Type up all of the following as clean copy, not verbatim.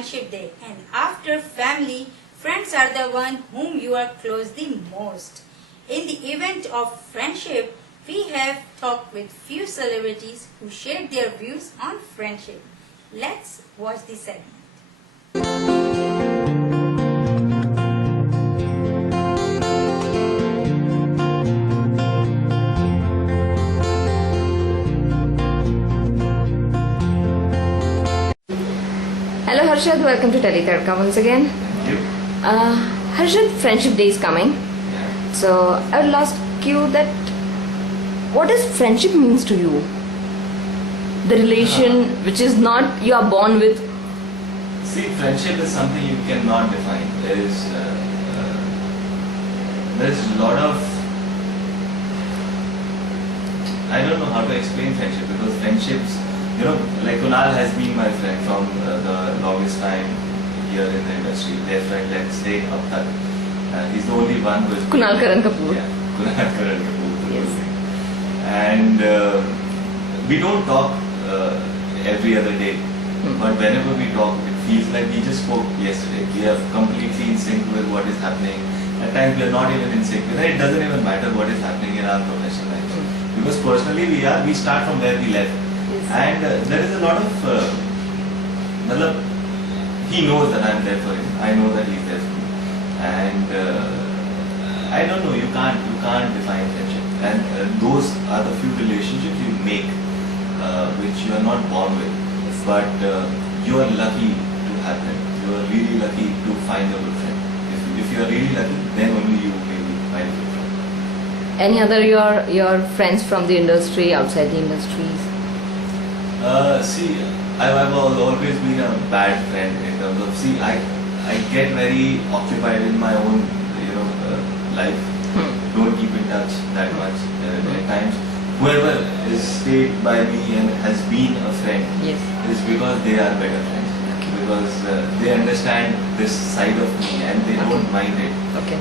Friendship Day, and after family, friends are the one whom you are close the most. In the event of friendship, we have talked with few celebrities who shared their views on friendship. Let's watch the segment. Hello Harshad, welcome to Teletadka once again. Thank you. Harshad, Friendship Day is coming. So I will ask you that what does friendship means to you? The relation which is not you are born with. See, friendship is something you cannot define. There's a lot of, I don't know how to explain friendship, because friendships, like Kunal has been my friend from the longest time here in the industry. Their friend, let's say, up tak. He's the only one who is Kunal Karan Kapoor. Yeah, Kunal Karan Kapoor. Yes. And we don't talk every other day, but whenever we talk, it feels like we just spoke yesterday. We are completely in sync with what is happening. At times we are not even in sync with it. It doesn't even matter what is happening in our professional life, because personally we start from where we left. Yes. And there is a lot of he knows that I'm there for him. I know that he's there for me. And I don't know, you can't define friendship. And those are the few relationships you make which you are not born with, but you are lucky to have them. You are really lucky to find a good friend. If you are really lucky, then only you maybe find a good friend. Any other your friends from the industry, outside the industries? See, I've always been a bad friend in terms of, I get very occupied in my own life. Don't keep in touch that much at times. Whoever is stayed by me and has been a friend, Yes. is because they are better friends. Because they understand this side of me and they don't mind it. Okay.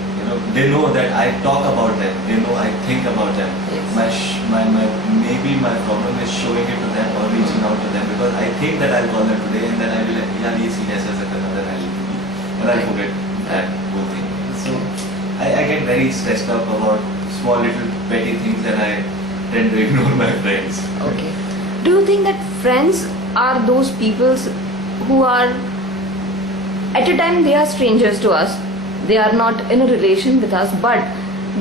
They know that I talk about them. They know I think about them. Yes. Maybe my problem is showing it to them or reaching out to them, because I think that I'll call them today and then I will like, yeah, ye scene aisa karna, then I'll leave it. And I'll forget that whole thing. So I get very stressed up about small little petty things and I tend to ignore my friends. Okay. Do you think that friends are those people who are at a time they are strangers to us, they are not in a relation with us, but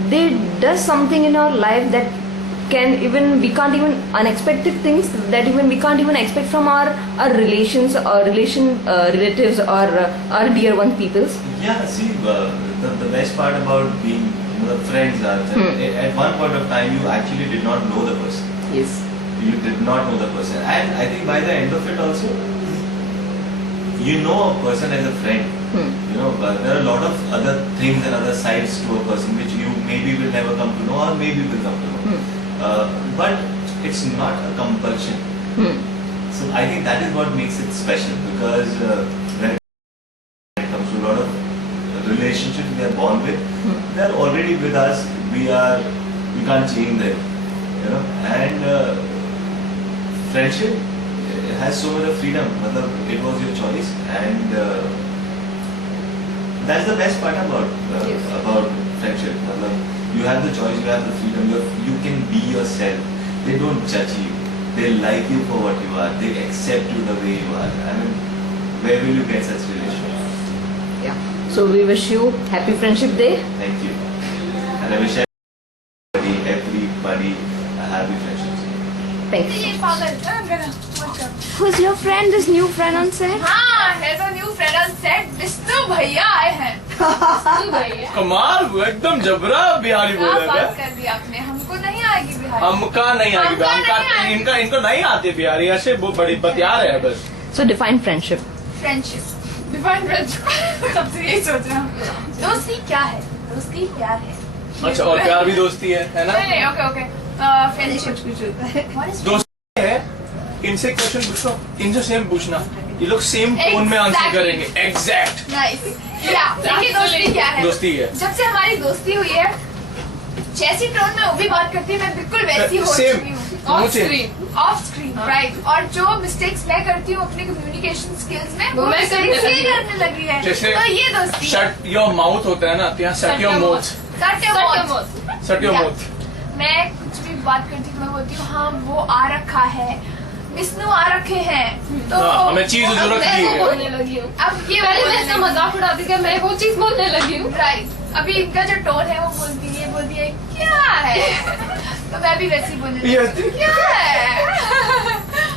they does something in our life that we can't even unexpected things that even we can't even expect from our relations or relatives or our dear one peoples? Yeah, see, the best part about being friends are that at one point of time you actually did not know the person. Yes. You did not know the person, and I think by the end of it also, you know a person as a friend. But there are a lot of other things and other sides to a person which you maybe will never come to know or maybe will come to know. But it's not a compulsion. So I think that is what makes it special, because when it comes to a lot of relationships we are born with, they are already with us. We can't change them. And friendship has so much of freedom. It was your choice, and that's the best part about friendship. You have the choice, you have the freedom, you can be yourself. They don't judge you. They like you for what you are. They accept you the way you are. I mean, where will you get such relationships? Yeah. So we wish you happy Friendship Day. Thank you. And I wish everybody a happy Friendship Day. Thanks. Who's your friend? This new friend on set? हाँ, है तो new friend on set. Vishnu भैया आए हैं। विष्णु भैया। कमाल, वो एकदम जबरा बिहारी बोल क्या रहे बात थे। कर दी आपने? हमको नहीं आएगी बिहारी। हमका नहीं आएगी, हमका नहीं आएगी। इनको नहीं आती बिहारी, ऐसे वो बड़ी बतियार है बस। So define friendship. Friendship, define friendship. सबसे यही सोच रहा हूँ। दोस्ती क्या है? दोस्ती प्यार है। अच्छा, और प्यार भी दोस्ती है ना? नहीं, ओके। फ्रेंडशिप दोस्ती है। इनसे क्वेश्चन पूछो, इनसे सेम पूछना, ये लोग सेम टोन में आंसर करेंगे। एग्जैक्ट। नाइस। क्या? देखिए दोस्ती क्या है? दोस्ती है। जब से हमारी दोस्ती हुई है, जैसी टोन में वो भी बात करती है, मैं बिल्कुल वैसी हो चुकी हूँ। Of screen right. और जो मिस्टेक्स मैं करती हूँ अपने कम्युनिकेशन स्किल्स में वो मैं करने लगी है, जैसे तो ये दोस्ती है। शट योर माउथ होता है ना, तो यहाँ shut your mouth, shut your mouth. मैं कुछ भी बात करती हूँ, मैं बोलती हूँ हाँ वो आ रखा है, विष्णु आ रखे हैं, तो हमें चीज जरूरत मैं नहीं वो है। बोलने लगी हूँ। अब ये पहले मैं बोलने इसका लगी। मजाक उड़ाती थी, मैं वो चीज बोलने लगी हूँ। राइट। अभी इनका जो टोन है वो बोलती है क्या है, तो मैं भी वैसी बोलने लगी, ये क्या है।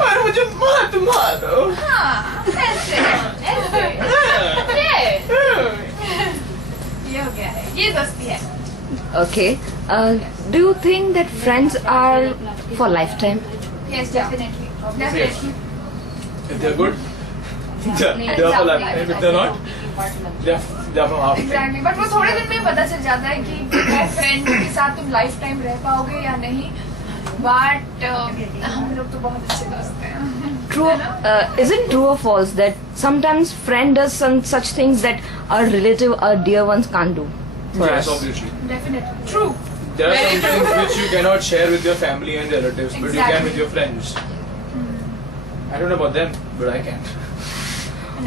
और मुझे मत मारो। हाँ ऐसे ये हो गया है, ये दोस्ती है। Okay. Do you think that friends are for lifetime? Yes, definitely. Definitely. If they're good, they're for life. If they're not, they're for half time. Exactly. But वो थोड़े दिन में ही पता चल जाता है कि वो फ्रेंड के साथ तुम लाइफ टाइम रह पाओगे या नहीं। बट हम लोग तो बहुत अच्छे दोस्त हैं। True. Is it true or false that sometimes friend does some such things that our relative, our dear ones can't do for Yes, us? obviously. Definitely. True. There are Very some true. things which you cannot share with your family and relatives, but you can Exactly. with your friends. I don't know about them, but I can.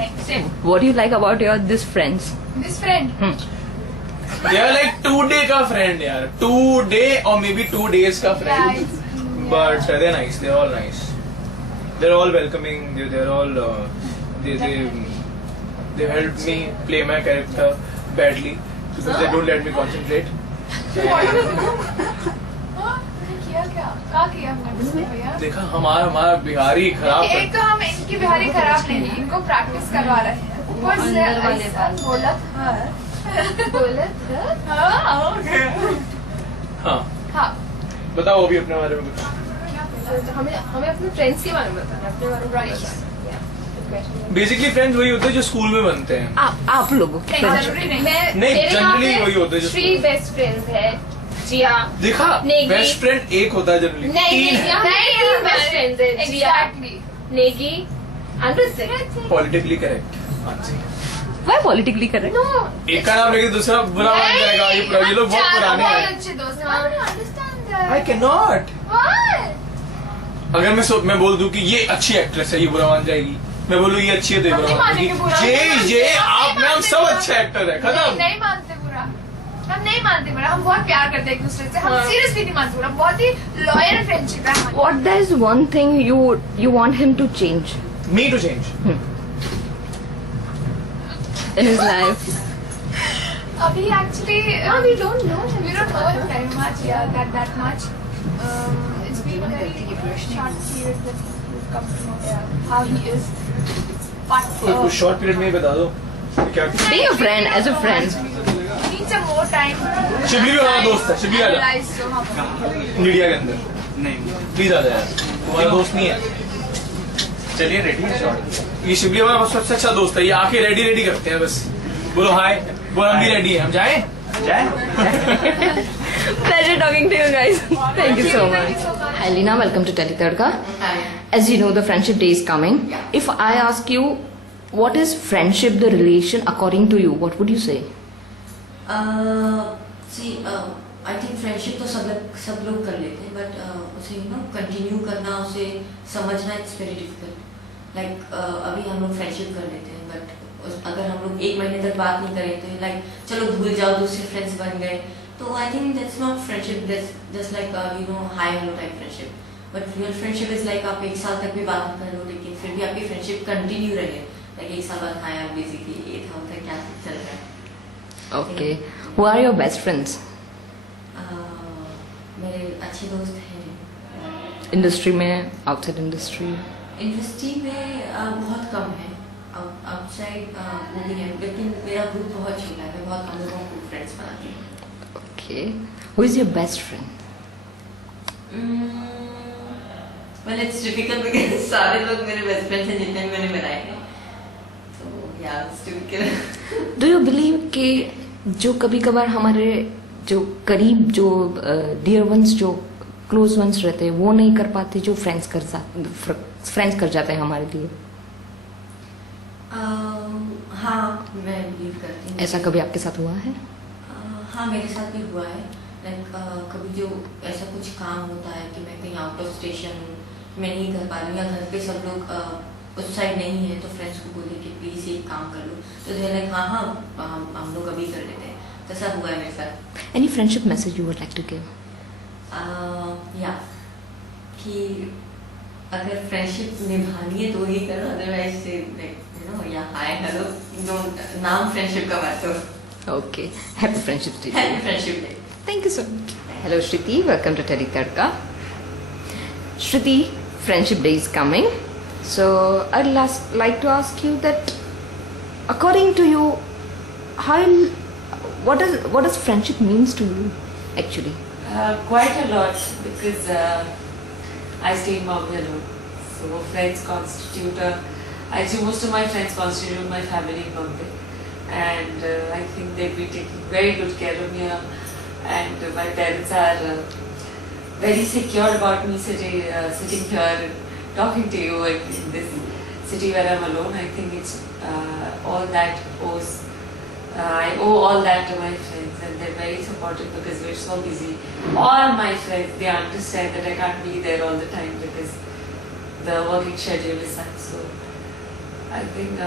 Next. Same. What do you like about your this friends? This friend. They are like 2 day का friend यार, 2 day or maybe 2 days का friend. Guys. But they're nice. They're all nice. They're all welcoming. They're all they helped me play my character badly because they don't let me concentrate. हाँ, किया क्या किया हमने भैया? देखा हमारा बिहारी खराब एक तो हम इनकी बिहारी खराब नहीं, इनको प्रैक्टिस करवा रहे हैं। ऊपर से ऐसा बोला था। हाँ हाँ। बताओ अभी अपने बारे में कुछ। हमें अपने फ्रेंड्स के बारे में बताना, अपने बारे में Right. बेसिकली फ्रेंड्स वही होते हैं जो स्कूल में बनते हैं। आप लोगों नहीं, जरूरी नहीं। नहीं, मेरे generally यहाँ पे वही होता है जो 3 बेस्ट फ्रेंड्स है। जिया, देखा नेगी। बेस्ट फ्रेंड एक होता है जनरली। नहीं, 3 बेस्ट फ्रेंड्स है। जिया, Exactly. Negi and Hrithik. Politically correct. Why politically correct? एक का नाम लेके दूसरा बुरा मान जाएगा। ये लोग बहुत पुराने बहुत हैं। अच्छे दोस्त हैं। I don't understand that. I cannot. Why? अगर मैं बोल दूं कि ये अच्छी एक्ट्रेस है, ये बुरा मान जाएगी। मैं बोलूँ ये अच्छी है तो ये हम बुरा नहीं मान मानेंगे बुरा। जाएगी। ये आप में हम मानते सब बुरा। अच्छे एक्टर है। नहीं, खत्म। नहीं मानते बुरा। हम नहीं मानते बुरा, हम बहुत प्यार करते हैं एक दूसरे से। हम हाँ। सीरियसली नहीं मानते बुरा, बहुत ही लॉयल फ्रेंडशिप है हमारी। What there is one thing you want him to change Me to change. in his life? अभी actually we don't know him very much, yeah, that much. It's been a very short period that we've come to know how he is. But कुछ short period में ही बता दो क्या। Being a friend, as a friend. needs some more time. Shibli भी हमारा दोस्त है। शिबली आ जा Realize so how मीडिया के अंदर। नहीं प्लीज आ जा यार, तुम्हारा दोस्त नहीं है। चलिए रेडी है शॉर्ट। ये शिबली हमारा सबसे अच्छा दोस्त है। ये आके रेडी करते हैं बस। बोलो हाय, बोलो हम भी रेडी हैं, हम जाएं। Pleasure talking to you guys. Thank you so much. Hi Lina, welcome to Tele Tadka. As you know, the friendship day is coming. If I ask you, what is friendship, the relation according to you, what would you say? I think friendship तो सब लोग कर लेते हैं, but उसे continue करना, उसे समझना इट्स वेरी डिफिकल्ट। लाइक अभी हम लोग फ्रेंडशिप कर लेते हैं, बट अगर हम लोग 1 महीने तक बात नहीं करें तो लाइक चलो भूल जाओ, दूसरे फ्रेंड्स बन गए, तो I think that's not friendship, that's just like hi hello type friendship. But real friendship is like आप 1 साल तक भी बात नहीं कर लो, लेकिन फिर भी आपकी फ्रेंडशिप कंटिन्यू रहे। लाइक 1 साल बाद हाँ यार बेसिकली ये था, उधर क्या चल रहा है। Okay. Who are your best friends? मेरे अच्छे दोस्त हैं। Industry में, outside industry? इंडस्ट्री में बहुत कम है, आउटसाइड वो भी है, लेकिन मेरा ग्रुप बहुत छोटा है, मैं बहुत कम लोगों को फ्रेंड्स बनाती हूँ। Okay. Who is your best friend? Well it's difficult because सारे लोग मेरे बेस्ट फ्रेंड्स हैं जितने भी मैंने बनाए हैं, तो यार it's difficult. Do you believe कि जो कभी कभार हमारे जो करीब जो डियर वंस जो क्लोज वंस रहते हैं वो नहीं कर पाते जो फ्रेंड्स कर जाते हैं हमारे लिए? हाँ मैं बिलीव करती हूँ। ऐसा कभी आपके साथ हुआ है? हाँ मेरे साथ भी हुआ है, लाइक कभी जो ऐसा कुछ काम होता है कि मैं कहीं आउट ऑफ स्टेशन हूँ, मैं नहीं कर पा रही हूँ, या घर पे सब लोग उस साइड नहीं है, तो फ्रेंड्स को बोले कि प्लीज़ ये काम कर लो, तो दे लाइक हाँ हम लोग अभी कर लेते हैं. तो ऐसा हुआ है मेरे साथ. Any friendship message you would like to give? या कि अगर फ्रेंडशिप निभानी है तो ही करो, अदरवाइज से यू नो या हाय हेलो डोंट, नाम फ्रेंडशिप का मत करो. Okay. Happy Friendship Day. Happy friendship day. Thank you so much. Hello Shriti, welcome to Tele Tadka. Shriti, Friendship Day is coming. So I'd like to ask you that, according to you, what does friendship means to you actually? Quite a lot, because I stay in Bombay alone. So friends constitute actually most of my friends constitute my family in Bombay, and I think they'll be taking very good care of me. And my parents are very secure about me sitting here and talking to you in this city where I'm alone. I think it's all that I owe all that to my friends, and they're very supportive because we're so busy. All my friends, they understand that I can't be there all the time because the working schedule is such. So I think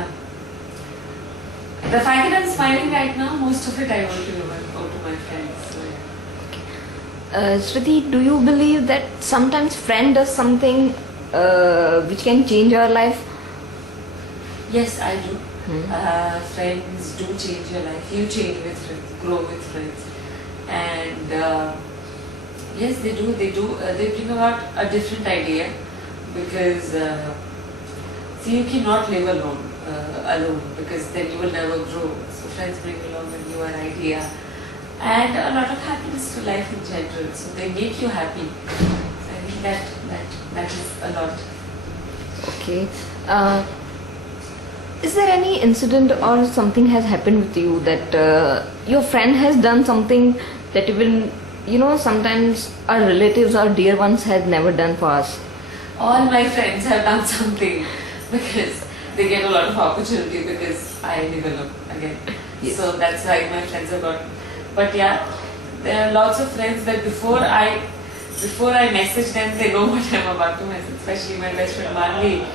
the fact that I'm smiling right now, most of it I owe to my friends. So, yeah. Shriti, do you believe that sometimes friend does something which can change your life? Yes, I do. Friends do change your life. You change with friends, grow with friends, and yes, they do. They bring about a different idea, because see, you cannot live alone because then you will never grow. So friends bring along a newer idea and a lot of happiness to life in general. So they make you happy. So I think that is a lot. Okay. Is there any incident or something has happened with you that your friend has done something that even, sometimes our relatives or dear ones had never done for us? All my friends have done something because they get a lot of opportunity because I live alone again. Yes. So that's why my friends have got. But yeah, there are lots of friends that before I message them, they know what I'm about to message. Especially my best friend Manvi.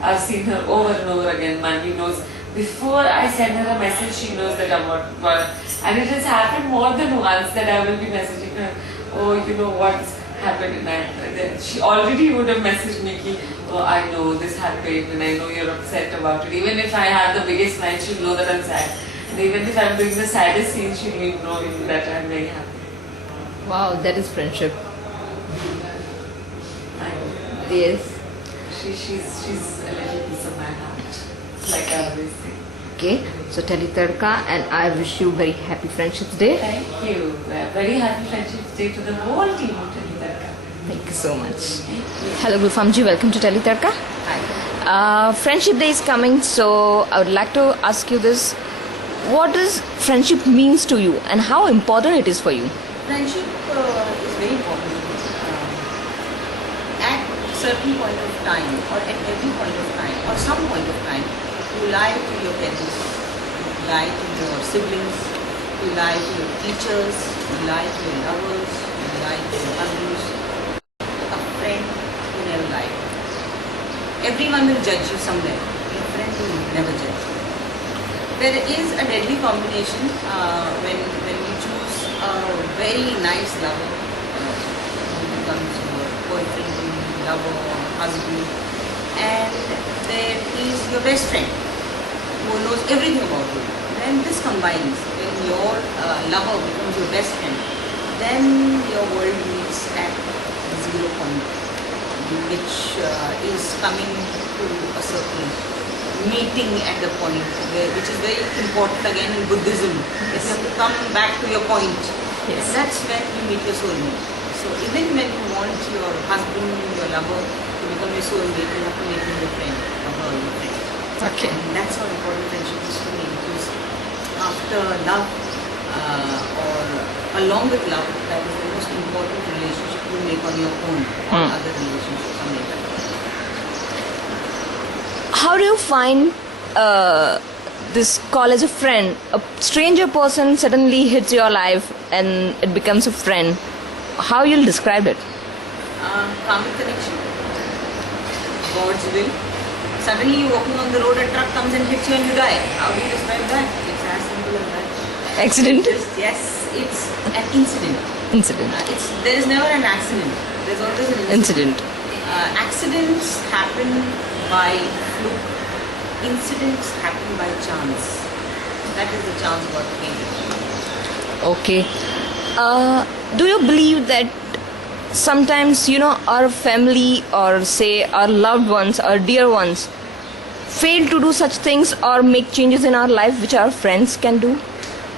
I've seen her over and over again. Manvi knows. Before I send her a message, she knows that I'm what. And it has happened more than once that I will be messaging her. Oh, you know what's happened, and she already would have messaged me. Oh, I know this happened, and I know you're upset about it. Even if I have the biggest night, she'll know that I'm sad. And even if I'm doing the saddest scene, she'll know that I'm very happy. Wow, that is friendship. I know. Yes. She's a little piece of my heart, like I always say. Okay, so Tele Tadka, and I wish you very happy Friendships Day. Thank you. Very happy Friendships Day to the whole team of Tele Tadka. Thank you so much. Hello Gulfamji, welcome to Tele Tadka. Hi. Friendship Day is coming, so I would like to ask you this. What does friendship means to you and how important it is for you? Friendship is very important. At a certain point of time, or at every point of time, or some point of time, you lie to your parents, you lie to your siblings, you lie to your teachers, you lie to your lovers, you lie to your husbands. A friend, you never lie. Everyone will judge you somewhere. Your friend will never judge you. There is a deadly combination when you choose a very nice lover who becomes your boyfriend, lover, husband, and there is your best friend who knows everything about you. When this combines, when your lover becomes your best friend, then your world meets at a 0 point, which is coming to a certain meeting at the point, which is very important again in Buddhism. Yes. You have to come back to your point. Yes. And that's when you meet your soulmate. So even when you want your husband, your lover to become your soulmate, you have to make him your friend, or her your friend. Okay. And that's how important friendship is to me, because after love or along with love, that is the most important relationship you make on your own. All other relationships are made up. How do you find this call as a friend, a stranger person suddenly hits your life and it becomes a friend. How you'll describe it? Karmic connection. God's will. Suddenly you're walking on the road, a truck comes and hits you and you die. How do you describe that? It's as simple as that. Accident? Yes, it's an incident. Incident. There is never an accident. There's always an incident. Accidents happen by fluke. Incidents happen by chance. That is the chance God created. Okay. Do you believe that sometimes, our family or say our loved ones, our dear ones, fail to do such things or make changes in our life which our friends can do?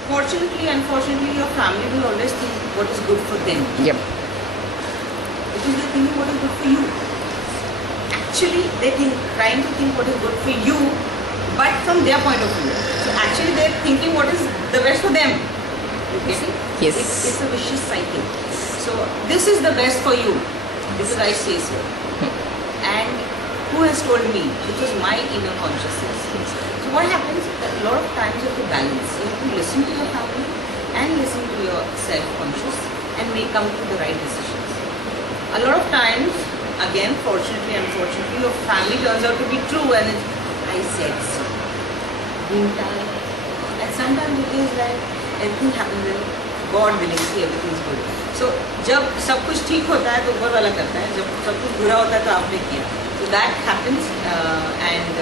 Fortunately, unfortunately, your family will always think what is good for them. Yep. Because they're thinking what is good for you. Actually, trying to think what is good for you, but from their point of view. So actually, they're thinking what is the best for them. You see? Yes. It's a vicious cycle. So this is the best for you because I say so. And who has told me? Because my inner consciousness. So what happens? A lot of times you have to balance. You have to listen to your family and listen to your self-conscious and may come to the right decisions. A lot of times, again, fortunately, unfortunately, your family turns out to be true and it's, I said so. Meantime, and sometimes it is like everything happens and God willing, see everything is good. So जब सब कुछ ठीक होता है तो ऊपर वाला करता है, जब सब कुछ बुरा होता है तो आपने किया. So that happens and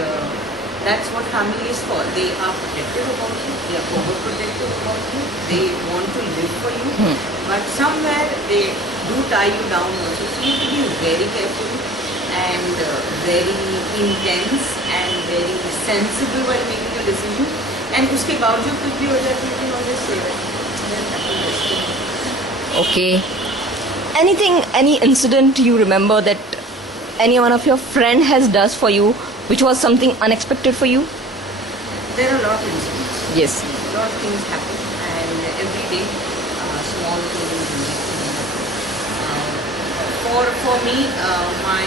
that's what family is for. They are protective about you, they are overprotective about you, they want to live for you, but somewhere they do tie you down also. So you have to be very careful and very intense and very sensible while making your decision. And उसके बावजूद कुछ भी हो जाए तो you can always say that. Okay. Any incident you remember that any one of your friend has does for you, which was something unexpected for you? There are a lot of incidents. Yes. A lot of things happen and every day small things and big things happen. For me, my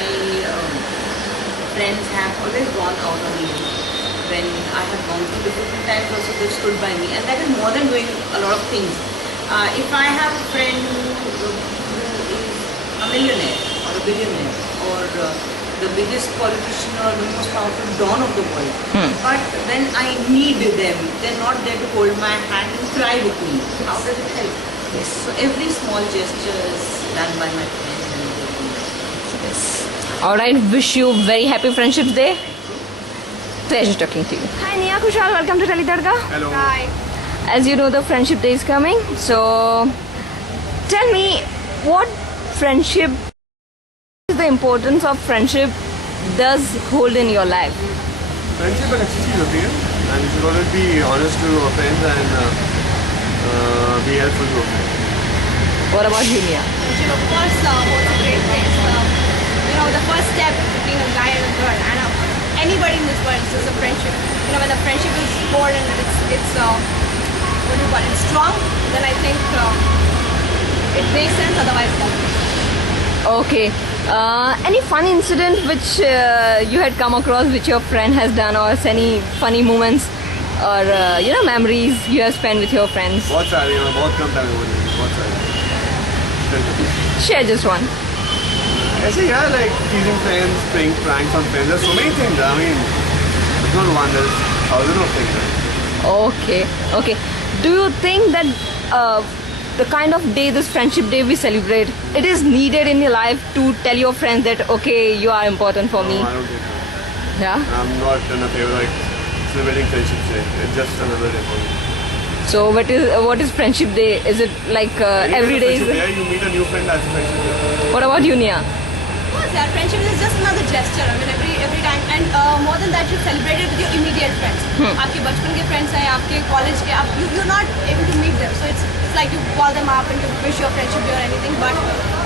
friends have always gone out on me. When I have gone through difficult times also they've stood by me, and that is more than doing a lot of things. If I have a friend who is a millionaire or a billionaire or the biggest politician or the most powerful don of the world, but when I need them, they're not there to hold my hand and cry with me. How does it help? Yes. So every small gesture is done by my friends and everything. Yes. Alright, wish you very happy Friendships Day. Pleasure talking to you. Hi Nia Kushal, welcome to Tadka. Hello. Hi. As you know, the Friendship Day is coming. So, tell me, what friendship, the importance of friendship does hold in your life? Friendship एक अच्छी चीज़ होती है and you should always be honest to your friends and be helpful to your friends. What about you, Nia? Friendship, of course, holds a great place. The first step between a guy and a girl, and anybody in this world is just a friendship. When the friendship is born and it's what do you call it, strong, then I think it makes sense. Otherwise, no. Okay. Any funny incident which you had come across which your friend has done, or any funny moments or memories you have spent with your friends? बहुत सारे बहुत कम time में बहुत सारे. Share just one. ऐसे यार like teasing friends, playing pranks on friends. There's so many things. I mean, it's not one. There's thousands of things. Right? Okay. Do you think that the kind of day, this Friendship Day we celebrate, it is needed in your life to tell your friends that, okay, you are important for me? No, I don't think so. Yeah? I'm not in a favor like celebrating Friendship Day. It's just another day for me. So what is Friendship Day? Is it like every day? Friendship Day, you meet a new friend as a Friendship Day. What about you, Nia? Of course, yeah, friendship is just another gesture. Every time, and more than that, you celebrate it with your immediate friends. आपके बचपन के friends हैं, आपके college के, you're not able to meet them, so it's like you call them up and you wish your friendship day or anything. But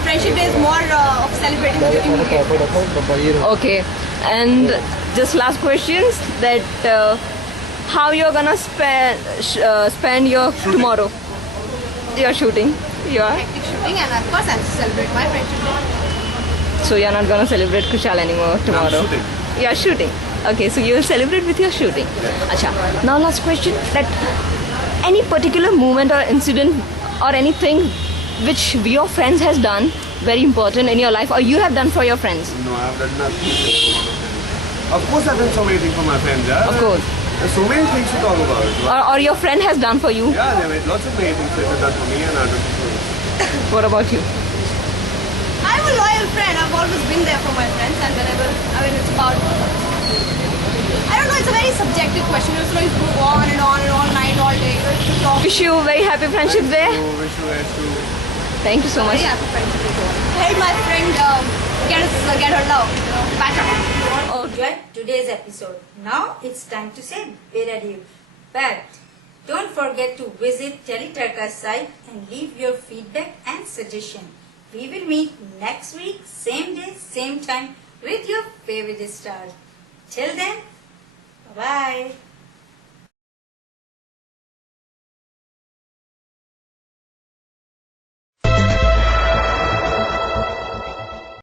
Friendship Day is more of celebrating with your immediate friends. Okay, and just last questions that how you're gonna spend your tomorrow? You're shooting. You are. Hectic shooting, and of course, I'll celebrate my Friendship Day. So you're not gonna celebrate Kushal anymore tomorrow? shooting. You're shooting. Okay, so you will celebrate with your shooting. Acha. Now last question. That any particular moment or incident or anything which your friends has done very important in your life or you have done for your friends? No, I have done nothing. Of course, I've done so many things for my friends. Yeah? Of course. There's so many things to talk about. Or your friend has done for you? Yeah, there are lots of many things that have done for me and I've done for you. What about you? I'm a loyal friend. I've always been there for my friends, and whenever, it's about. I don't know, it's a very subjective question. You always go on and on and all night, all day. To talk. Wish you very happy friendship there. Wish you guys too. Thank you so much. Very happy friendship. I helped my friend get her love, patch up. Enjoyed today's episode. Now it's time to say bid adieu. But don't forget to visit Teletarka's site and leave your feedback and suggestion. We will meet next week, same day, same time with your favorite star. Till then, bye-bye.